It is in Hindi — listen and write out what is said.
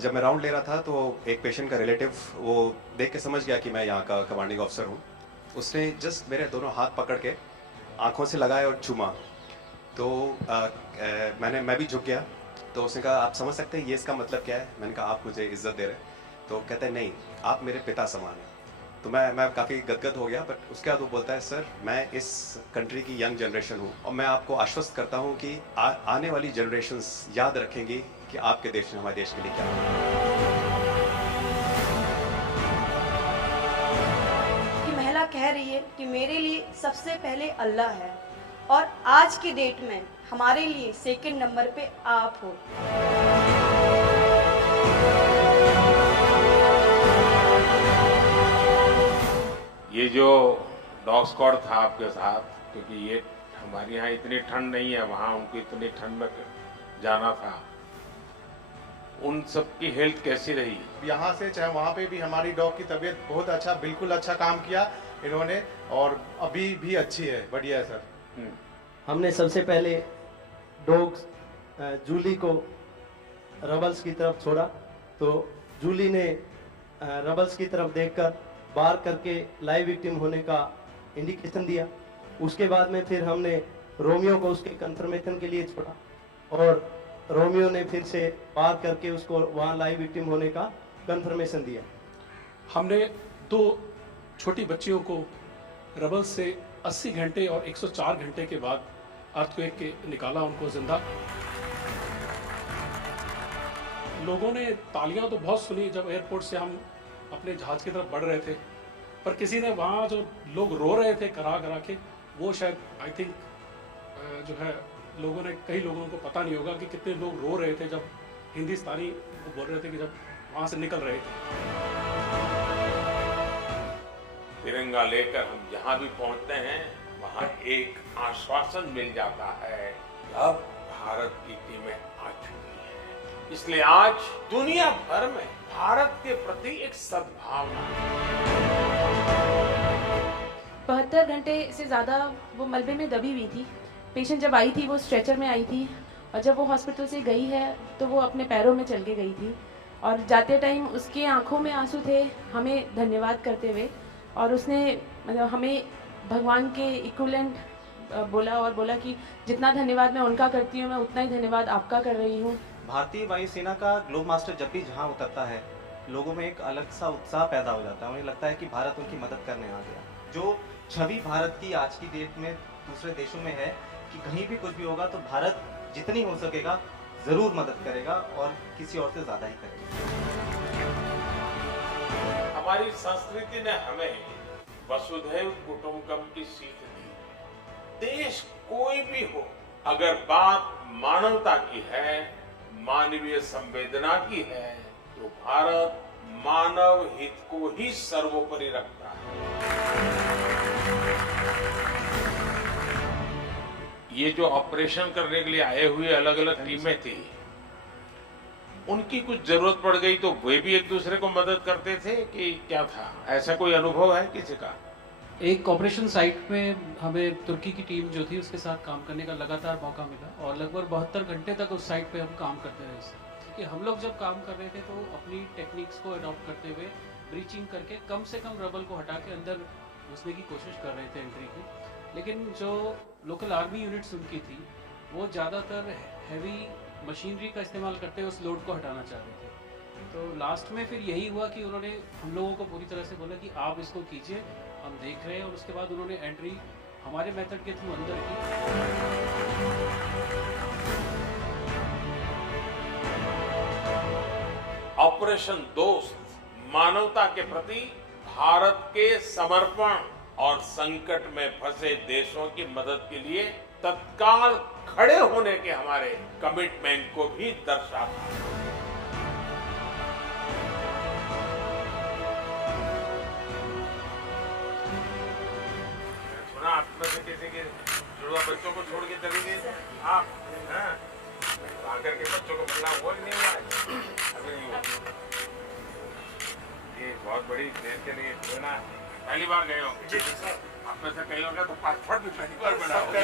जब मैं राउंड ले रहा था तो एक पेशेंट का रिलेटिव वो देख के समझ गया कि मैं यहाँ का कमांडिंग ऑफिसर हूँ। उसने जस्ट मेरे दोनों हाथ पकड़ के आंखों से लगाया और चूमा। तो मैं भी झुक गया। तो उसने कहा आप समझ सकते हैं ये इसका मतलब क्या है? मैंने कहा आप मुझे इज्जत दे रहे हैं। तो कहते हैं नहीं, आप मेरे पिता समान हैं। तो मैं काफ़ी गदगद हो गया। बट उसके बाद वो बोलता है सर मैं इस कंट्री की यंग जनरेशन हूँ और मैं आपको आश्वस्त करता हूँ कि आने वाली जनरेशन्स याद रखेंगी कि आपके देश ने हमारे देश के लिए क्या किया। कि महिला कह रही है कि मेरे लिए सबसे पहले अल्लाह है और आज की डेट में हमारे लिए सेकंड नंबर पे आप हो। ये जो डॉग स्क्वाड था आपके साथ, क्योंकि ये हमारे यहाँ इतनी ठंड नहीं है, वहाँ उनको इतनी ठंड में जाना था, उन सब की हेल्थ कैसी रही? यहाँ से चाहे वहाँ पे भी हमारी डॉग की तबीयत बहुत अच्छा, बिल्कुल अच्छा काम किया इन्होंने और अभी भी अच्छी है, बढ़िया है सर। हमने सबसे पहले डॉग जूली को रबल्स की तरफ छोड़ा, तो जूली ने रबल्स की तरफ देखकर बार करके लाइव विक्टिम होने का इंडिकेशन दिया। उसके बाद में फिर हमने रोमियो को उसके कंफर्मेशन के लिए छोड़ा और रोमियो ने फिर से बार करके उसको वहाँ लाइव विक्टिम होने का कंफर्मेशन दिया। हमने 2 छोटी बच्चियों को रबल से 80 घंटे और 104 घंटे के बाद अर्थक्वेक के निकाला उनको जिंदा। लोगों ने तालियां तो बहुत सुनी जब एयरपोर्ट से हम अपने जहाज की तरफ बढ़ रहे थे, पर किसी ने वहाँ जो लोग रो रहे थे करा करा के, वो शायद आई थिंक जो है लोगों ने, कई लोगों को पता नहीं होगा कि कितने लोग रो रहे थे जब हिंदुस्तानी वो बोल रहे थे कि जब वहाँ से निकल रहे थे। तिरंगा लेकर हम जहाँ भी पहुँचते हैं वहाँ एक आश्वासन मिल जाता है, अब भारत की टीमें आ चुकी हैं। इसलिए आज दुनिया भर में भारत के प्रति एक सद्भावना है। 72 घंटे से ज़्यादा वो मलबे में दबी हुई थी। पेशेंट जब आई थी वो स्ट्रेचर में आई थी और जब वो हॉस्पिटल से गई है तो वो अपने पैरों में चल के गई थी और जाते टाइम उसकी आंखों में आंसू थे हमें धन्यवाद करते हुए, और उसने मतलब हमें भगवान के इक्विवेलेंट बोला और बोला कि जितना धन्यवाद मैं उनका करती हूँ मैं उतना ही धन्यवाद आपका कर रही हूँ। भारतीय वायुसेना का ग्लोब मास्टर जब भी जहाँ उतरता है लोगों में एक अलग सा उत्साह पैदा हो जाता है। उन्हें लगता है कि भारत उनकी मदद करने आ गया। जो छवि भारत की आज की डेट में दूसरे देशों में है कि कहीं भी कुछ भी होगा तो भारत जितनी हो सकेगा जरूर मदद करेगा और किसी और से ज्यादा ही करेगा। हमारी संस्कृति ने हमें वसुधैव कुटुंबकम की सीख दी। देश कोई भी हो, अगर बात मानवता की है, मानवीय संवेदना की है, तो भारत मानव हित को ही सर्वोपरि रखता है। ये जो ऑपरेशन करने के लिए आए हुए अलग अलग टीमें थी, उनकी कुछ जरूरत पड़ गई तो वे भी एक दूसरे को मदद करते थे कि क्या था? ऐसा कोई अनुभव है किसी का? एक ऑपरेशन साइट में हमें तुर्की की टीम जो थी उसके साथ काम करने का लगातार मौका मिला और लगभग 72 घंटे तक उस साइट पे हम काम करते रहे। कि हम लोग जब काम कर रहे थे तो अपनी टेक्निक्स को अडॉप्ट करते हुए ब्रीचिंग करके कम से कम रबल को हटा के अंदर घुसने की कोशिश कर रहे थे एंट्री की। लेकिन जो लोकल आर्मी यूनिट्स उनकी थी वो ज़्यादातर हैवी मशीनरी का इस्तेमाल करते हुए उस लोड को हटाना चाह रहे थे। तो लास्ट में फिर यही हुआ कि उन्होंने हम लोगों को पूरी तरह से बोला कि आप इसको कीजिए, हम देख रहे हैं, और उसके बाद उन्होंने एंट्री हमारे मेथड के थ्रू अंदर की। ऑपरेशन दोस्त मानवता के प्रति भारत के समर्पण और संकट में फंसे देशों की मदद के लिए तत्काल खड़े होने के हमारे कमिटमेंट को भी दर्शाता है। सुना आप में से किसी के जुड़वा बच्चों को छोड़ के चली गई आप, आकर के बच्चों को मिलना हुआ नहीं हुआ है? अभी नहीं हुआ। ये बहुत बड़ी देश के लिए प्रेरणा है। पहली बार गए होंगे? जी सर। आप में से कई होंगे तो पासपोर्ट भी पहली बार बना होगा।